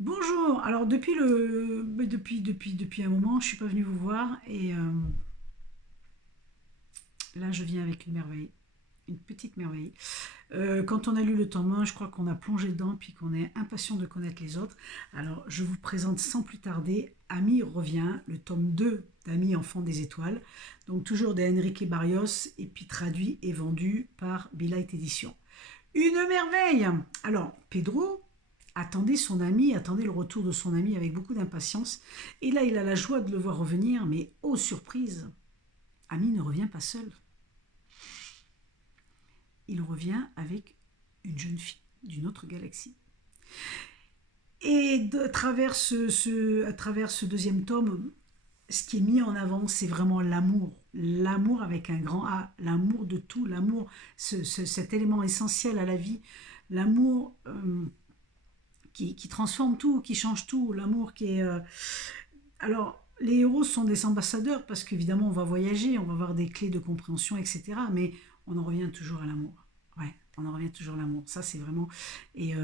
Bonjour. Alors depuis un moment, je suis pas venue vous voir et là je viens avec une merveille, une petite merveille. Quand on a lu le tome 1, je crois qu'on a plongé dedans puis qu'on est impatient de connaître les autres. Alors je vous présente sans plus tarder Ami revient, le tome 2 d'Ami enfant des étoiles. Donc toujours de Enrique Barrios et puis traduit et vendu par Bilight Édition. Une merveille. Alors, Pedro attendait son ami, attendait le retour de son ami avec beaucoup d'impatience. Et là, il a la joie de le voir revenir, mais oh surprise, Ami ne revient pas seul. Il revient avec une jeune fille d'une autre galaxie. Et à travers ce deuxième tome, ce qui est mis en avant, c'est vraiment l'amour. L'amour avec un grand A, l'amour de tout, l'amour, cet élément essentiel à la vie, l'amour qui transforme tout, qui change tout, l'amour qui est... Alors, les héros sont des ambassadeurs parce qu'évidemment, on va voyager, on va avoir des clés de compréhension, etc. Mais on en revient toujours à l'amour. Ouais, on en revient toujours à l'amour. Ça, c'est vraiment... Et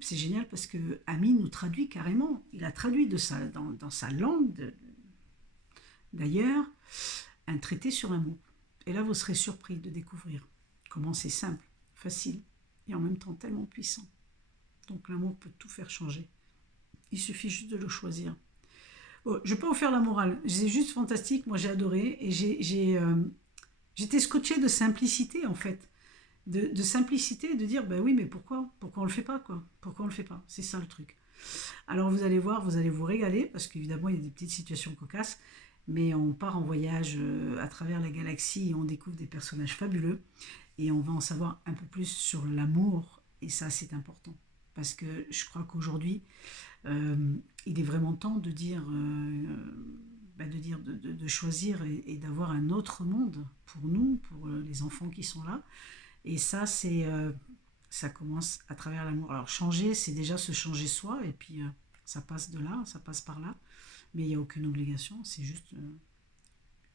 c'est génial parce que Ami nous traduit carrément. Il a traduit dans sa langue, d'ailleurs, un traité sur l'amour. Et là, vous serez surpris de découvrir comment c'est simple, facile et en même temps tellement puissant. Donc l'amour peut tout faire changer. Il suffit juste de le choisir. Oh, je ne vais pas vous faire la morale. C'est juste fantastique. Moi, j'ai adoré. Et j'étais scotché de simplicité, en fait. De simplicité, de dire, ben oui, mais pourquoi on le fait pas, quoi? Pourquoi on le fait pas? C'est ça le truc. Alors, vous allez voir, vous allez vous régaler, parce qu'évidemment, il y a des petites situations cocasses. Mais on part en voyage à travers la galaxie et on découvre des personnages fabuleux. Et on va en savoir un peu plus sur l'amour. Et ça, c'est important. Parce que je crois qu'aujourd'hui, euh, il est vraiment temps de choisir et d'avoir un autre monde pour nous, pour les enfants qui sont là. Et ça, ça commence à travers l'amour. Alors changer, c'est déjà se changer soi, et puis ça passe de là, ça passe par là. Mais il n'y a aucune obligation, c'est juste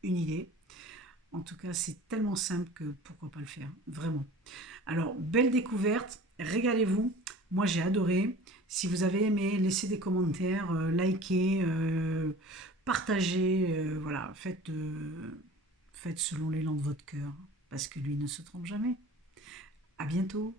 une idée. En tout cas, c'est tellement simple que pourquoi pas le faire, vraiment. Alors, belle découverte, régalez-vous. Moi, j'ai adoré. Si vous avez aimé, laissez des commentaires, likez, partagez. Voilà, faites selon l'élan de votre cœur, parce que lui ne se trompe jamais. À bientôt.